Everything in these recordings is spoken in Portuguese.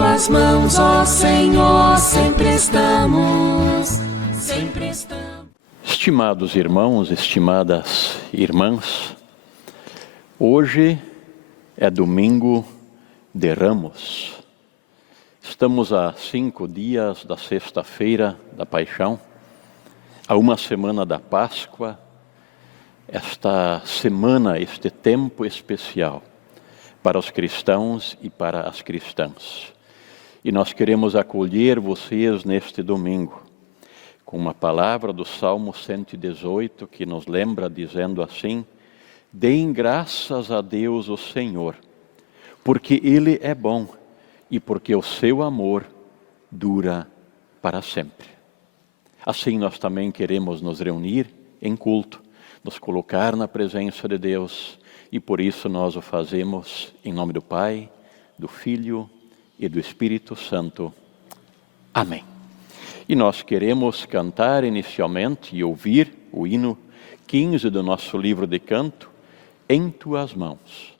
tuas mãos, ó Senhor, sempre estamos, sempre estamos. Estimados irmãos, estimadas irmãs, hoje é domingo de Ramos. Estamos a 5 dias da sexta-feira da Paixão, a uma semana da Páscoa, esta semana, este tempo especial para os cristãos e para as cristãs. E nós queremos acolher vocês neste domingo com uma palavra do Salmo 118 que nos lembra dizendo assim: deem graças a Deus o Senhor, porque Ele é bom e porque o seu amor dura para sempre. Assim nós também queremos nos reunir em culto, nos colocar na presença de Deus, e por isso nós o fazemos em nome do Pai, do Filho e do Espírito Santo. Amém. E nós queremos cantar inicialmente e ouvir o hino 15 do nosso livro de canto, Em Tuas Mãos.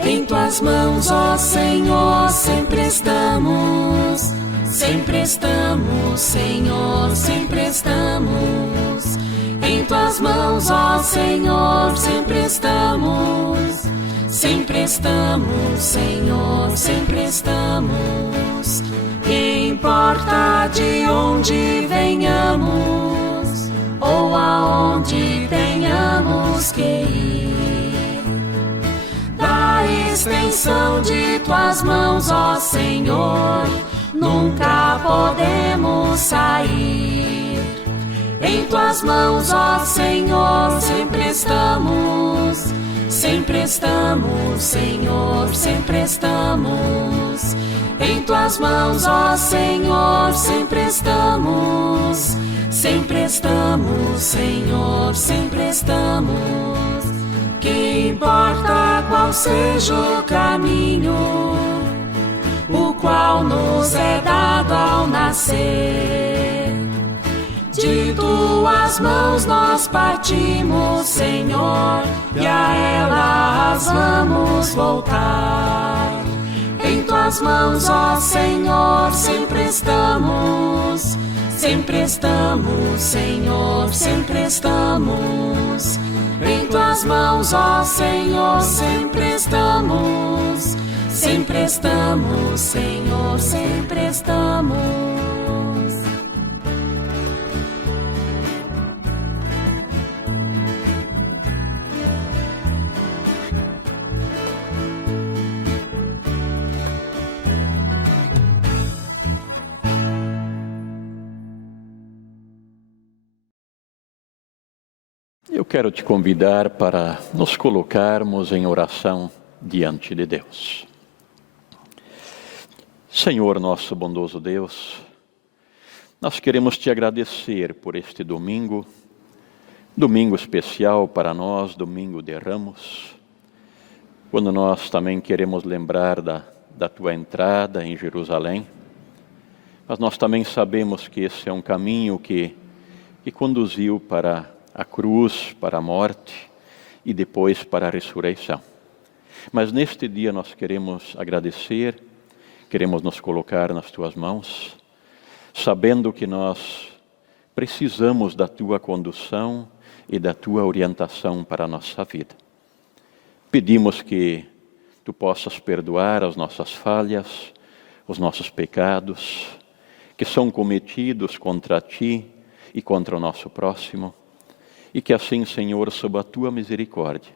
Em tuas mãos, ó Senhor, sempre estamos, Senhor, sempre estamos. Em tuas mãos, ó Senhor, sempre estamos, Senhor, sempre estamos. Que importa de onde venhamos, ou aonde tenhamos que ir, da extensão de tuas mãos, ó Senhor, nunca podemos sair. Em tuas mãos, ó Senhor, sempre estamos, Senhor, sempre estamos. Em tuas mãos, ó Senhor, sempre estamos, Senhor, sempre estamos. Que importa qual seja o caminho, o qual nos é dado ao nascer. De tuas mãos nós partimos, Senhor, e a elas vamos voltar. Em tuas mãos, ó Senhor, sempre estamos, Senhor, sempre estamos. Em tuas mãos, ó Senhor, sempre estamos, Senhor, sempre estamos. Eu quero te convidar para nos colocarmos em oração diante de Deus. Senhor, nosso bondoso Deus, nós queremos te agradecer por este domingo especial para nós, domingo de Ramos, quando nós também queremos lembrar da tua entrada em Jerusalém, mas nós também sabemos que esse é um caminho que conduziu para a cruz, para a morte e depois para a ressurreição. Mas neste dia nós queremos agradecer, queremos nos colocar nas tuas mãos, sabendo que nós precisamos da tua condução e da tua orientação para a nossa vida. Pedimos que tu possas perdoar as nossas falhas, os nossos pecados, que são cometidos contra ti e contra o nosso próximo, e que assim, Senhor, sob a tua misericórdia,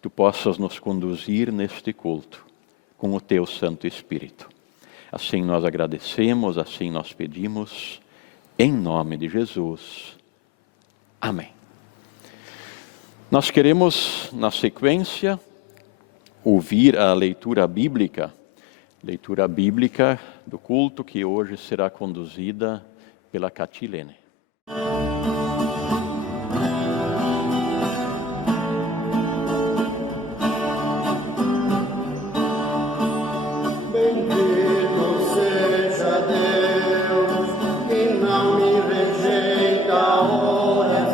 tu possas nos conduzir neste culto com o teu Santo Espírito. Assim nós agradecemos, assim nós pedimos, em nome de Jesus. Amém. Nós queremos, na sequência, ouvir a leitura bíblica do culto que hoje será conduzida pela Catilene. Seja Deus que não me rejeita a oração.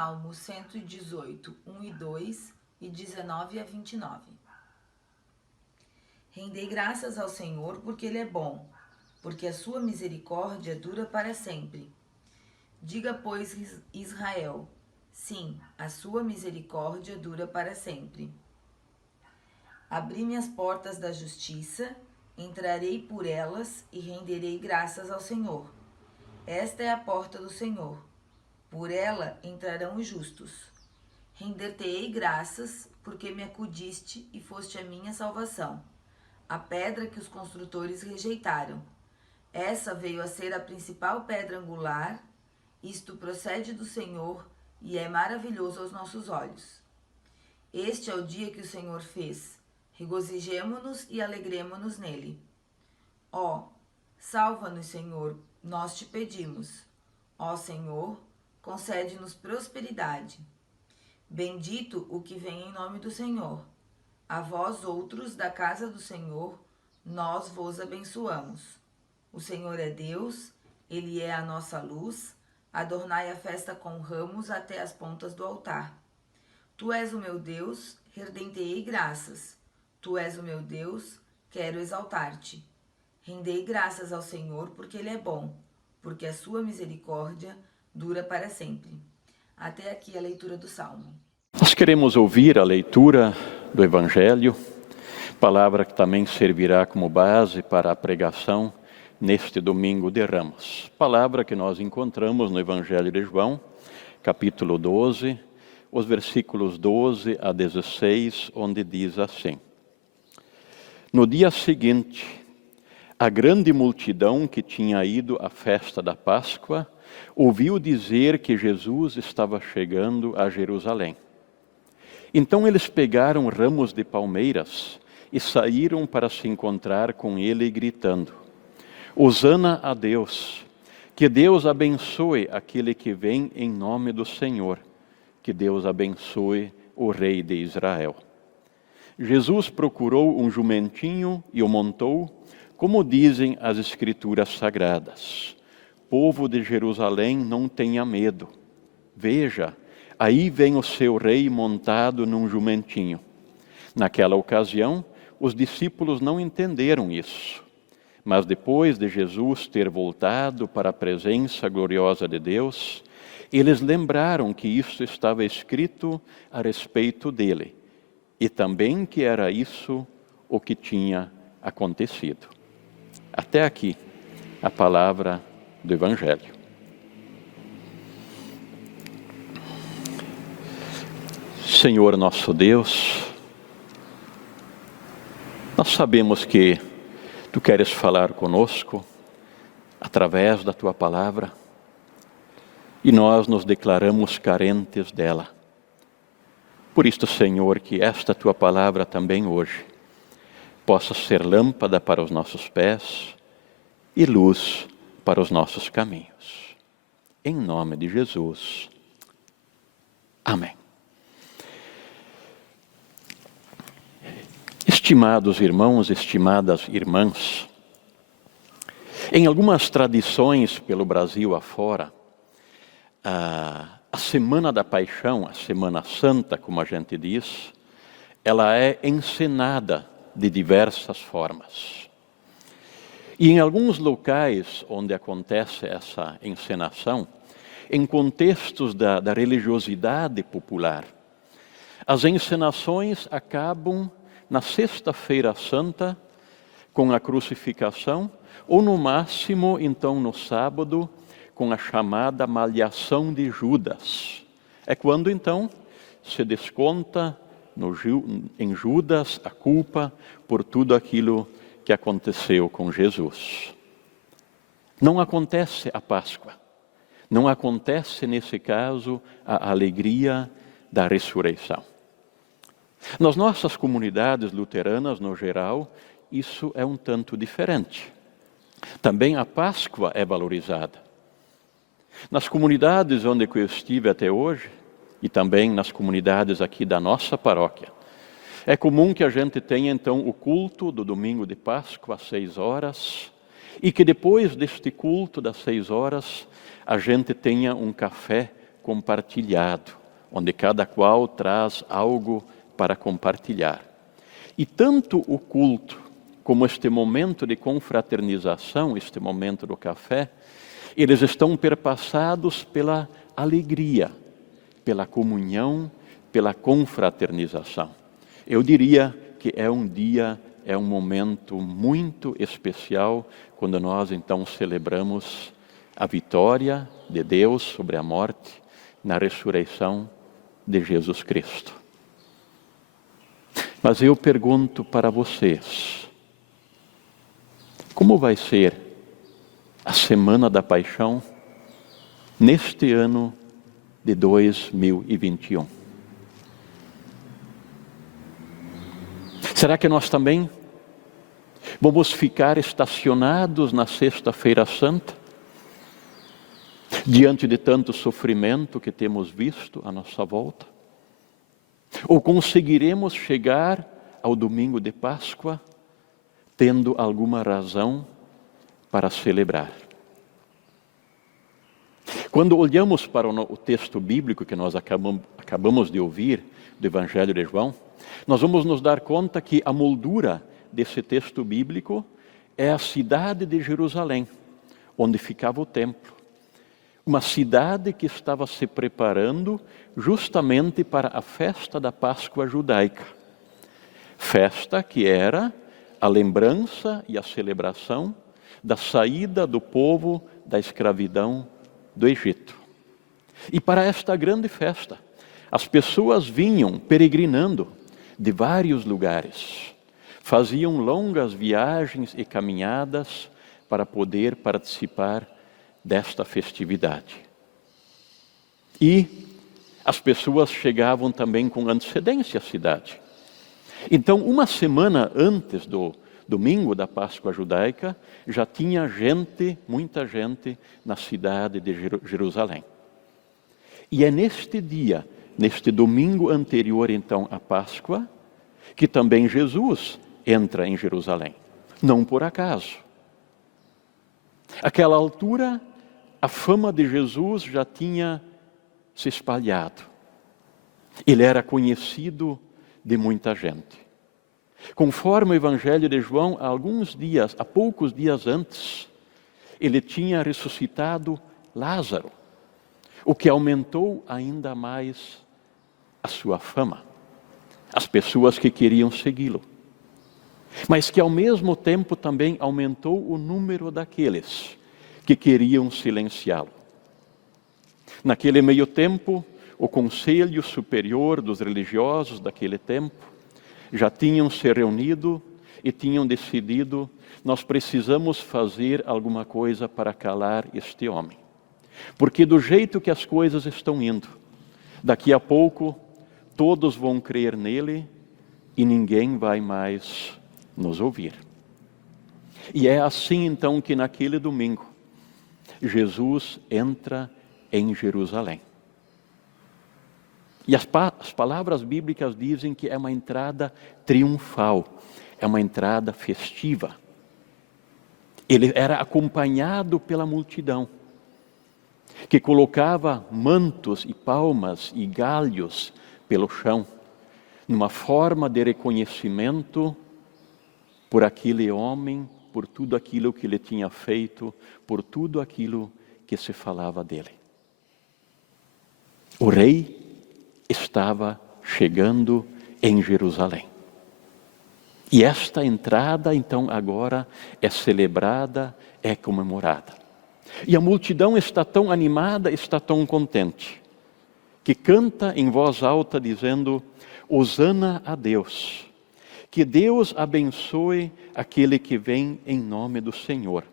Salmo 118, 1 e 2 e 19 a 29. Rendei graças ao Senhor porque Ele é bom, porque a sua misericórdia dura para sempre. Diga, pois, Israel, sim, a sua misericórdia dura para sempre. Abri-me as portas da justiça, entrarei por elas e renderei graças ao Senhor. Esta é a porta do Senhor, por ela entrarão os justos. Render-te-ei graças, porque me acudiste e foste a minha salvação, a pedra que os construtores rejeitaram. Essa veio a ser a principal pedra angular, isto procede do Senhor e é maravilhoso aos nossos olhos. Este é o dia que o Senhor fez, regozijemo-nos e alegremo-nos nele. Ó, salva-nos, Senhor, nós te pedimos. Ó Senhor, concede-nos prosperidade. Bendito o que vem em nome do Senhor. A vós outros da casa do Senhor, nós vos abençoamos. O Senhor é Deus, Ele é a nossa luz, adornai a festa com ramos até as pontas do altar. Tu és o meu Deus, render-te-ei graças. Tu és o meu Deus, quero exaltar-te. Rendei graças ao Senhor porque Ele é bom, porque a sua misericórdia dura para sempre. Até aqui a leitura do Salmo. Nós queremos ouvir a leitura do Evangelho, palavra que também servirá como base para a pregação neste domingo de Ramos. Palavra que nós encontramos no Evangelho de João, capítulo 12, os versículos 12 a 16, onde diz assim: No dia seguinte, a grande multidão que tinha ido à festa da Páscoa ouviu dizer que Jesus estava chegando a Jerusalém. Então eles pegaram ramos de palmeiras e saíram para se encontrar com ele, gritando: Hosana a Deus! Que Deus abençoe aquele que vem em nome do Senhor. Que Deus abençoe o Rei de Israel. Jesus procurou um jumentinho e o montou, como dizem as Escrituras Sagradas. Povo de Jerusalém, não tenha medo. Veja, aí vem o seu rei montado num jumentinho. Naquela ocasião, os discípulos não entenderam isso. Mas depois de Jesus ter voltado para a presença gloriosa de Deus, eles lembraram que isso estava escrito a respeito dele. E também que era isso o que tinha acontecido. Até aqui, a palavra do Evangelho. Senhor nosso Deus, nós sabemos que Tu queres falar conosco através da Tua palavra e nós nos declaramos carentes dela. Por isto, Senhor, que esta Tua palavra também hoje possa ser lâmpada para os nossos pés e luz para os nossos caminhos. Em nome de Jesus. Amém. Estimados irmãos, estimadas irmãs, em algumas tradições pelo Brasil afora, a Semana da Paixão, a Semana Santa, como a gente diz, ela é encenada de diversas formas. E em alguns locais onde acontece essa encenação, em contextos da religiosidade popular, as encenações acabam na Sexta-feira Santa, com a crucificação, ou no máximo, então, no sábado, com a chamada malhação de Judas. É quando, então, se desconta em Judas a culpa por tudo aquilo que aconteceu com Jesus. Não acontece a Páscoa. Não acontece, nesse caso, a alegria da ressurreição. Nas nossas comunidades luteranas, no geral, isso é um tanto diferente. Também a Páscoa é valorizada. Nas comunidades onde eu estive até hoje, e também nas comunidades aqui da nossa paróquia, é comum que a gente tenha então o culto do domingo de Páscoa às 6 horas, e que depois deste culto das 6 horas, a gente tenha um café compartilhado, onde cada qual traz algo para compartilhar. E tanto o culto como este momento de confraternização, este momento do café, eles estão perpassados pela alegria, pela comunhão, pela confraternização. Eu diria que é um momento muito especial quando nós então celebramos a vitória de Deus sobre a morte na ressurreição de Jesus Cristo. Mas eu pergunto para vocês, como vai ser a Semana da Paixão neste ano de 2021? Será que nós também vamos ficar estacionados na Sexta-feira Santa, diante de tanto sofrimento que temos visto à nossa volta? Ou conseguiremos chegar ao domingo de Páscoa tendo alguma razão para celebrar? Quando olhamos para o texto bíblico que nós acabamos de ouvir, do Evangelho de João, nós vamos nos dar conta que a moldura desse texto bíblico é a cidade de Jerusalém, onde ficava o templo. Uma cidade que estava se preparando justamente para a festa da Páscoa judaica. Festa que era a lembrança e a celebração da saída do povo da escravidão do Egito. E para esta grande festa, as pessoas vinham peregrinando de vários lugares. Faziam longas viagens e caminhadas para poder participar desta festividade. E as pessoas chegavam também com antecedência à cidade. Então, uma semana antes do domingo da Páscoa judaica, já tinha gente, muita gente, na cidade de Jerusalém. E é neste dia, neste domingo anterior então à Páscoa, que também Jesus entra em Jerusalém. Não por acaso. Àquela altura, a fama de Jesus já tinha se espalhado. Ele era conhecido de muita gente. Conforme o Evangelho de João, há poucos dias antes, ele tinha ressuscitado Lázaro, o que aumentou ainda mais a sua fama, as pessoas que queriam segui-lo, mas que ao mesmo tempo também aumentou o número daqueles que queriam silenciá-lo. Naquele meio tempo, o Conselho Superior dos Religiosos daquele tempo já tinham se reunido e tinham decidido: nós precisamos fazer alguma coisa para calar este homem. Porque do jeito que as coisas estão indo, daqui a pouco todos vão crer nele e ninguém vai mais nos ouvir. E é assim então que naquele domingo, Jesus entra em Jerusalém. E as palavras bíblicas dizem que é uma entrada triunfal, é uma entrada festiva. Ele era acompanhado pela multidão, que colocava mantos e palmas e galhos pelo chão, numa forma de reconhecimento por aquele homem, por tudo aquilo que ele tinha feito, por tudo aquilo que se falava dele. O rei estava chegando em Jerusalém. E esta entrada, então, agora é celebrada, é comemorada. E a multidão está tão animada, está tão contente, que canta em voz alta dizendo: Hosana a Deus, que Deus abençoe aquele que vem em nome do Senhor,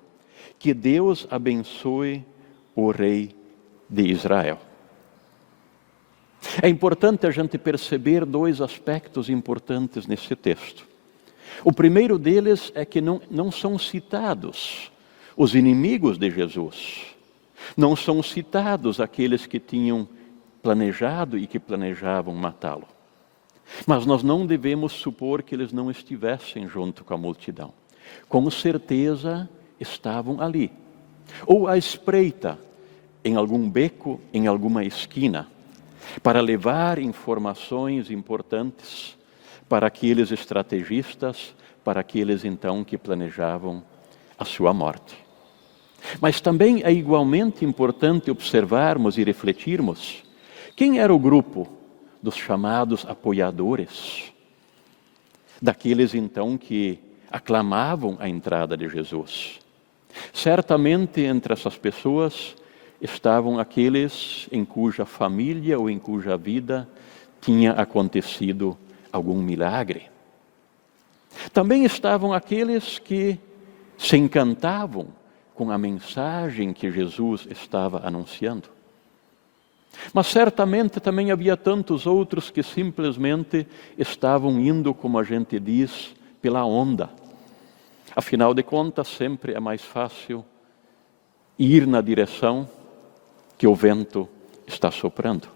que Deus abençoe o Rei de Israel. É importante a gente perceber dois aspectos importantes nesse texto. O primeiro deles é que não são citados os inimigos de Jesus. Não são citados aqueles que tinham planejado e que planejavam matá-lo. Mas nós não devemos supor que eles não estivessem junto com a multidão. Com certeza estavam ali. Ou à espreita, em algum beco, em alguma esquina, para levar informações importantes para aqueles estrategistas, para aqueles então que planejavam a sua morte. Mas também é igualmente importante observarmos e refletirmos quem era o grupo dos chamados apoiadores, daqueles então que aclamavam a entrada de Jesus. Certamente entre essas pessoas estavam aqueles em cuja família ou em cuja vida tinha acontecido algum milagre. Também estavam aqueles que se encantavam com a mensagem que Jesus estava anunciando. Mas certamente também havia tantos outros que simplesmente estavam indo, como a gente diz, pela onda. Afinal de contas, sempre é mais fácil ir na direção que o vento está soprando.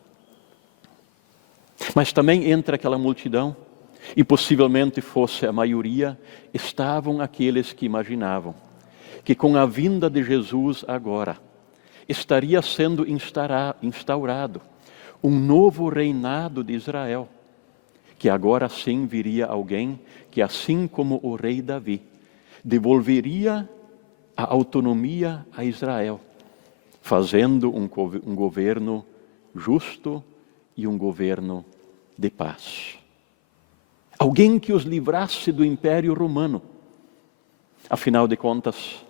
Mas também entre aquela multidão, e possivelmente fosse a maioria, estavam aqueles que imaginavam que com a vinda de Jesus agora estaria sendo instaurado um novo reinado de Israel, que agora sim viria alguém que, assim como o rei Davi, devolveria a autonomia a Israel, fazendo um governo justo e um governo de paz. Alguém que os livrasse do Império Romano. Afinal de contas,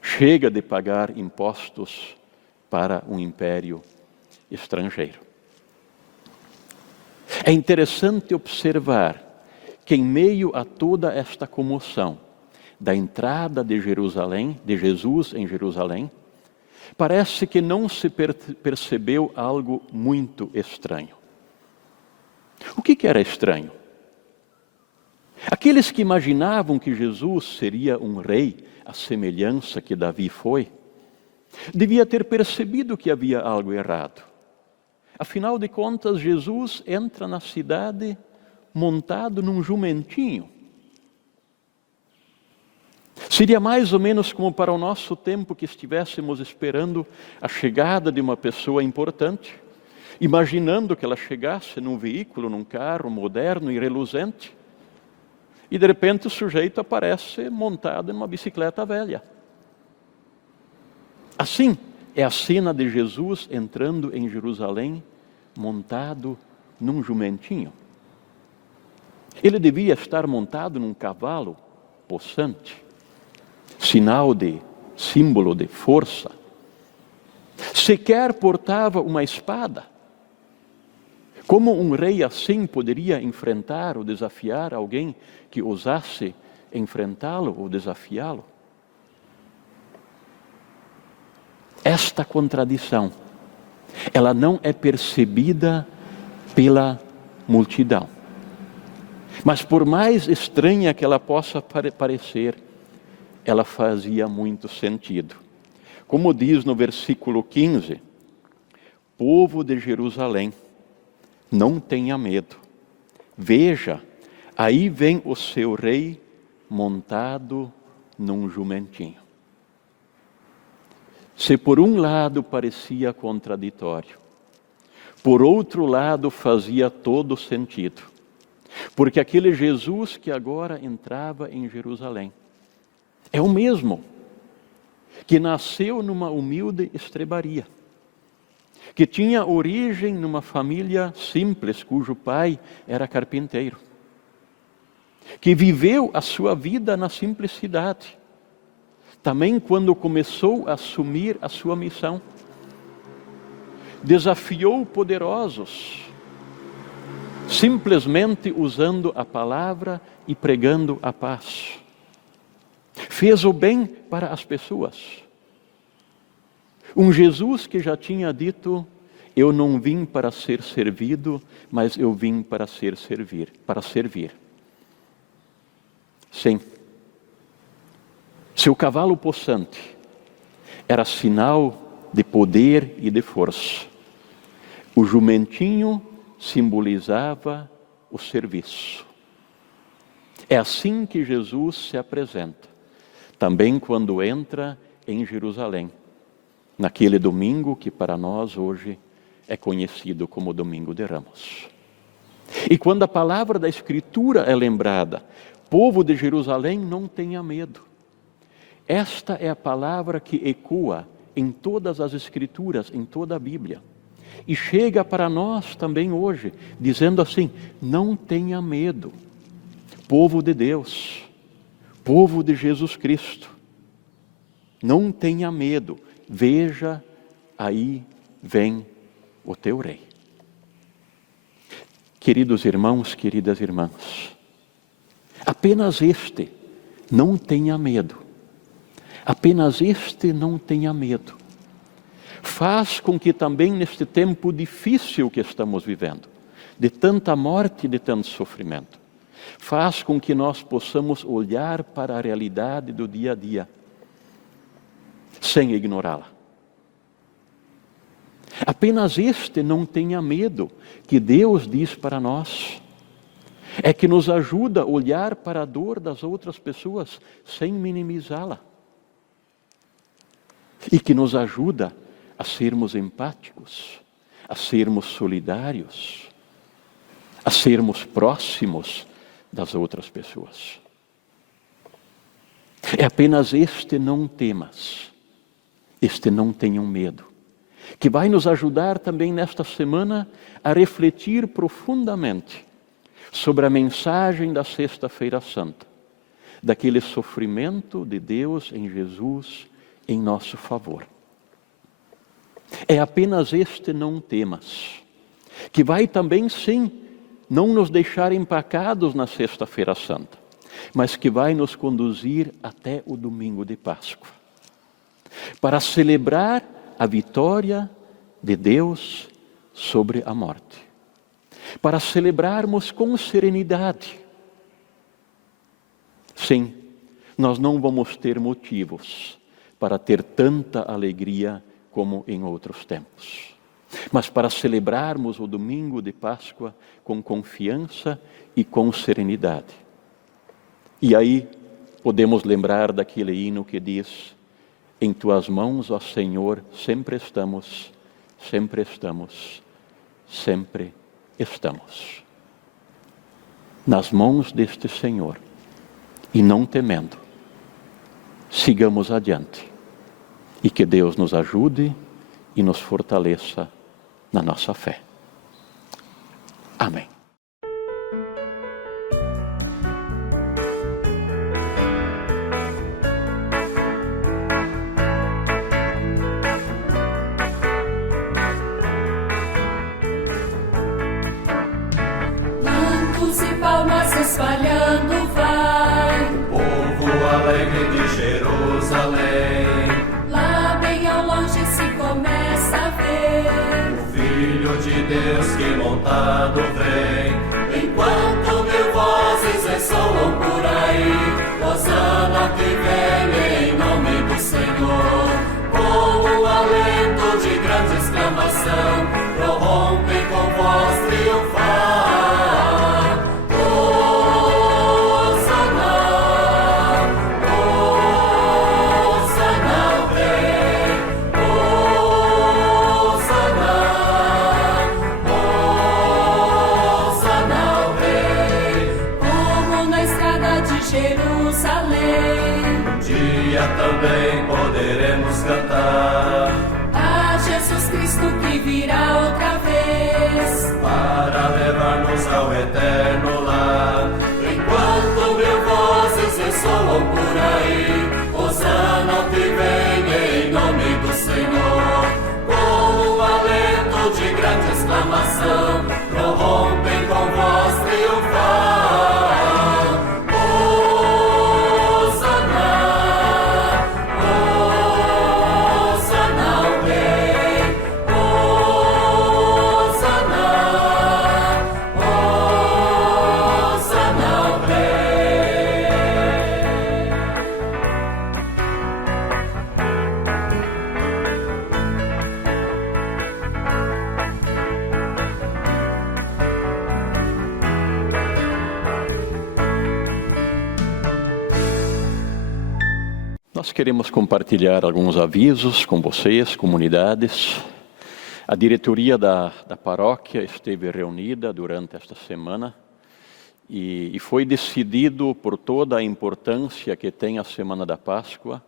chega de pagar impostos para um império estrangeiro. É interessante observar que em meio a toda esta comoção da entrada de Jesus em Jerusalém, parece que não se percebeu algo muito estranho. O que era estranho? Aqueles que imaginavam que Jesus seria um rei, à semelhança que Davi foi, devia ter percebido que havia algo errado. Afinal de contas, Jesus entra na cidade montado num jumentinho. Seria mais ou menos como para o nosso tempo que estivéssemos esperando a chegada de uma pessoa importante, imaginando que ela chegasse num veículo, num carro moderno e reluzente, e de repente o sujeito aparece montado em uma bicicleta velha. Assim é a cena de Jesus entrando em Jerusalém, montado num jumentinho. Ele devia estar montado num cavalo possante, símbolo de força. Sequer portava uma espada. Como um rei assim poderia enfrentar ou desafiar alguém que ousasse enfrentá-lo ou desafiá-lo? Esta contradição, ela não é percebida pela multidão. Mas por mais estranha que ela possa parecer, ela fazia muito sentido. Como diz no versículo 15, povo de Jerusalém, não tenha medo. Veja, aí vem o seu rei montado num jumentinho. Se por um lado parecia contraditório, por outro lado fazia todo sentido. Porque aquele Jesus que agora entrava em Jerusalém é o mesmo que nasceu numa humilde estrebaria, que tinha origem numa família simples, cujo pai era carpinteiro, que viveu a sua vida na simplicidade, também quando começou a assumir a sua missão. Desafiou poderosos, simplesmente usando a palavra e pregando a paz. Fez o bem para as pessoas. Um Jesus que já tinha dito, eu não vim para ser servido, mas eu vim para servir. Sim. Seu cavalo possante era sinal de poder e de força. O jumentinho simbolizava o serviço. É assim que Jesus se apresenta, também quando entra em Jerusalém, naquele domingo que para nós hoje é conhecido como Domingo de Ramos. E quando a palavra da Escritura é lembrada, povo de Jerusalém, não tenha medo. Esta é a palavra que ecoa em todas as Escrituras, em toda a Bíblia. E chega para nós também hoje, dizendo assim: não tenha medo, povo de Deus, povo de Jesus Cristo. Não tenha medo, veja, aí vem o teu rei. Queridos irmãos, queridas irmãs, apenas este não tenha medo. Apenas este não tenha medo. Faz com que também neste tempo difícil que estamos vivendo, de tanta morte e de tanto sofrimento, faz com que nós possamos olhar para a realidade do dia a dia, sem ignorá-la. Apenas este não tenha medo, que Deus diz para nós, é que nos ajuda a olhar para a dor das outras pessoas sem minimizá-la. E que nos ajuda a sermos empáticos, a sermos solidários, a sermos próximos das outras pessoas. É apenas este não temas, este não tenham medo, que vai nos ajudar também nesta semana a refletir profundamente sobre a mensagem da Sexta-feira Santa, daquele sofrimento de Deus em Jesus em nosso favor. É apenas este não temas, que vai também sim não nos deixar empacados na Sexta-feira Santa, mas que vai nos conduzir até o domingo de Páscoa, para celebrar a vitória de Deus sobre a morte, para celebrarmos com serenidade. Sim, nós não vamos ter motivos para ter tanta alegria como em outros tempos, mas para celebrarmos o domingo de Páscoa com confiança e com serenidade. E aí podemos lembrar daquele hino que diz: em tuas mãos, ó Senhor, sempre estamos, sempre estamos, sempre estamos. Nas mãos deste Senhor, e não temendo, sigamos adiante. E que Deus nos ajude e nos fortaleça na nossa fé. Amém. Cantos e palmas espalhando vai, o povo alegre de Jerusalém. lá bem ao longe se começa a ver O Filho de Deus que montado vem, enquanto mil vozes ressoam por aí. Hosana que vem em nome do Senhor, com um alento de grande exclamação, prorrompem com voz triunfal. Também poderemos cantar a Jesus Cristo que virá outra vez para levar-nos ao eterno lar. Enquanto mil vozes ressoam por aí, Hosana que vem em nome do Senhor, com um alento de grande exclamação, prorrompem com voz triunfal. Nós queremos compartilhar alguns avisos com vocês, comunidades. A diretoria da paróquia esteve reunida durante esta semana e foi decidido, por toda a importância que tem a Semana da Páscoa,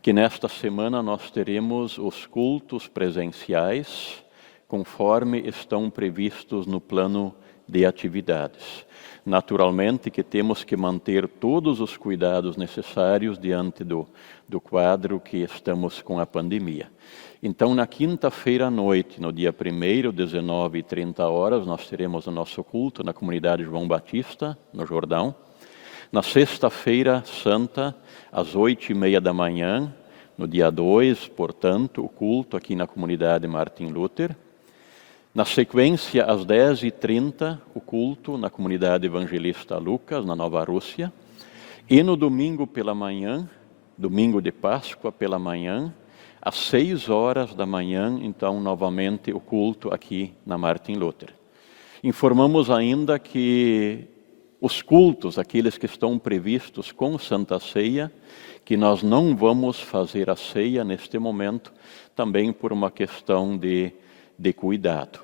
que nesta semana nós teremos os cultos presenciais, conforme estão previstos no plano de atividades. Naturalmente que temos que manter todos os cuidados necessários diante do quadro que estamos com a pandemia. Então, na quinta-feira à noite, no dia 1º, 19h30, nós teremos o nosso culto na comunidade João Batista, no Jordão. Na sexta-feira santa, às 8h30 da manhã, no dia 2, portanto, o culto aqui na comunidade Martin Luther. Na sequência, às 10h30, o culto na comunidade Evangelista Lucas, na Nova Rússia. E no domingo pela manhã, domingo de Páscoa pela manhã, às 6h da manhã, então, novamente, o culto aqui na Martin Luther. Informamos ainda que os cultos, aqueles que estão previstos com Santa Ceia, que nós não vamos fazer a ceia neste momento, também por uma questão de cuidado.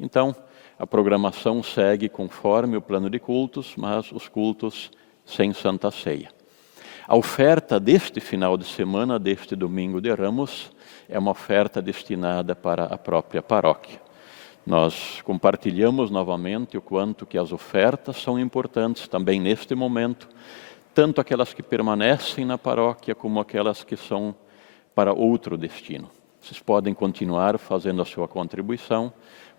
Então, a programação segue conforme o plano de cultos, mas os cultos sem Santa Ceia. A oferta deste final de semana, deste domingo de Ramos, é uma oferta destinada para a própria paróquia. Nós compartilhamos novamente o quanto que as ofertas são importantes também neste momento, tanto aquelas que permanecem na paróquia como aquelas que são para outro destino. Vocês podem continuar fazendo a sua contribuição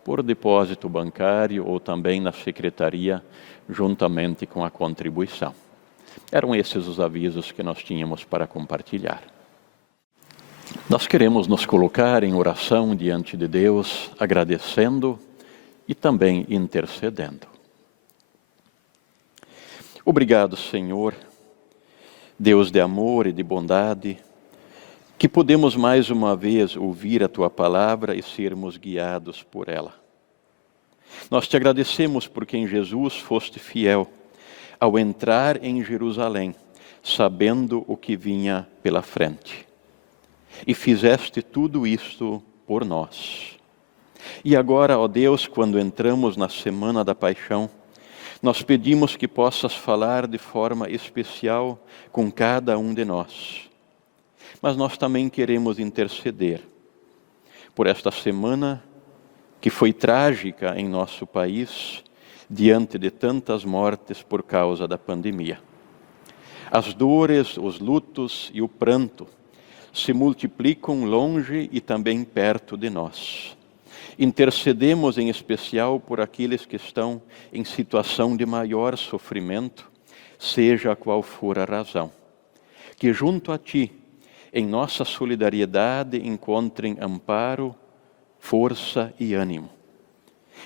por depósito bancário ou também na secretaria, juntamente com a contribuição. Eram esses os avisos que nós tínhamos para compartilhar. Nós queremos nos colocar em oração diante de Deus, agradecendo e também intercedendo. Obrigado, Senhor, Deus de amor e de bondade, que podemos mais uma vez ouvir a Tua palavra e sermos guiados por ela. Nós te agradecemos porque em Jesus foste fiel ao entrar em Jerusalém, sabendo o que vinha pela frente. E fizeste tudo isto por nós. E agora, ó Deus, quando entramos na Semana da Paixão, nós pedimos que possas falar de forma especial com cada um de nós. Mas nós também queremos interceder por esta semana que foi trágica em nosso país, diante de tantas mortes por causa da pandemia. As dores, os lutos e o pranto se multiplicam longe e também perto de nós. Intercedemos em especial por aqueles que estão em situação de maior sofrimento, seja qual for a razão. Que junto a Ti, em nossa solidariedade, encontrem amparo, força e ânimo.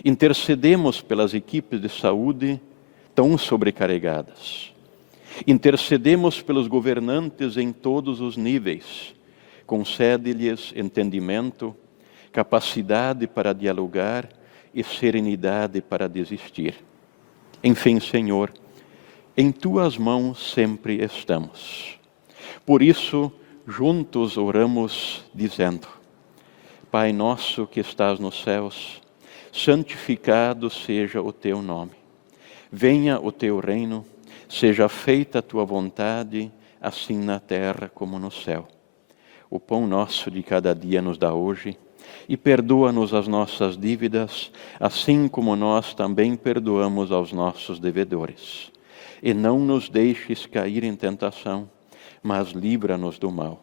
Intercedemos pelas equipes de saúde tão sobrecarregadas. Intercedemos pelos governantes em todos os níveis. Concede-lhes entendimento, capacidade para dialogar e serenidade para desistir. Enfim, Senhor, em Tuas mãos sempre estamos. Por isso, juntos oramos dizendo: Pai nosso que estás nos céus, santificado seja o Teu nome. Venha o Teu reino, seja feita a Tua vontade, assim na terra como no céu. O pão nosso de cada dia nos dá hoje, e perdoa-nos as nossas dívidas, assim como nós também perdoamos aos nossos devedores. E não nos deixes cair em tentação, mas livra-nos do mal,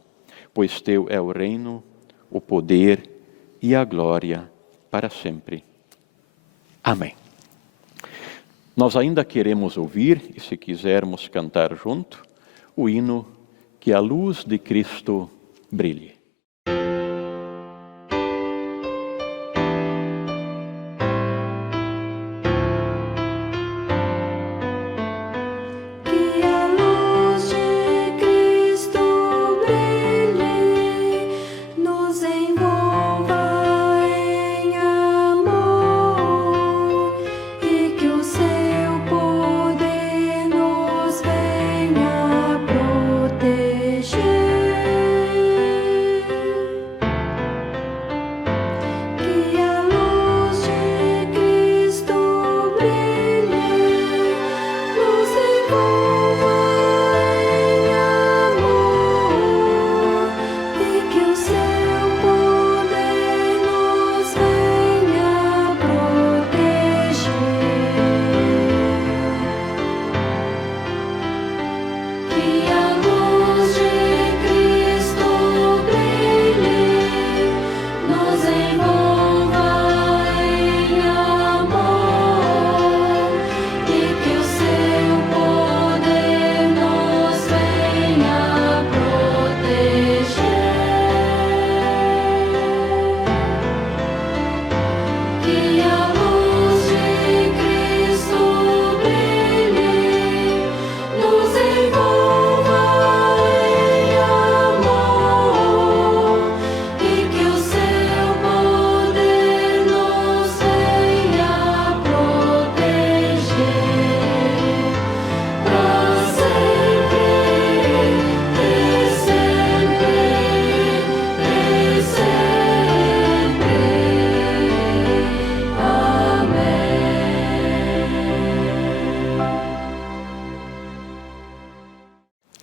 pois Teu é o reino, o poder e a glória para sempre. Amém. Nós ainda queremos ouvir, e se quisermos cantar junto, o hino Que a luz de Cristo brilhe. Proteger.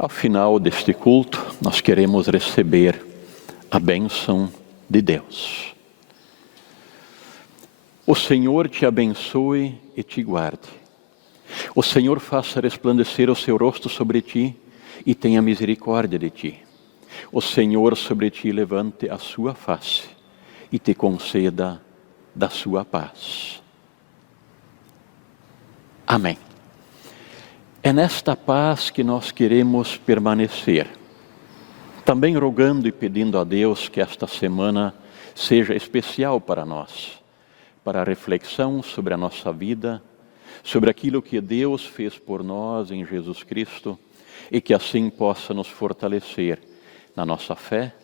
Ao final deste culto, nós queremos receber a bênção de Deus. O Senhor te abençoe e te guarde. O Senhor faça resplandecer o seu rosto sobre ti e tenha misericórdia de ti. O Senhor sobre ti levante a sua face e te conceda da sua paz. Amém. É nesta paz que nós queremos permanecer, também rogando e pedindo a Deus que esta semana seja especial para nós, para a reflexão sobre a nossa vida, sobre aquilo que Deus fez por nós em Jesus Cristo, e que assim possa nos fortalecer na nossa fé,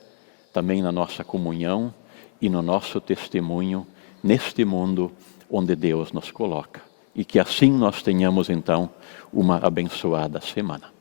também na nossa comunhão e no nosso testemunho neste mundo onde Deus nos coloca. E que assim nós tenhamos então uma abençoada semana.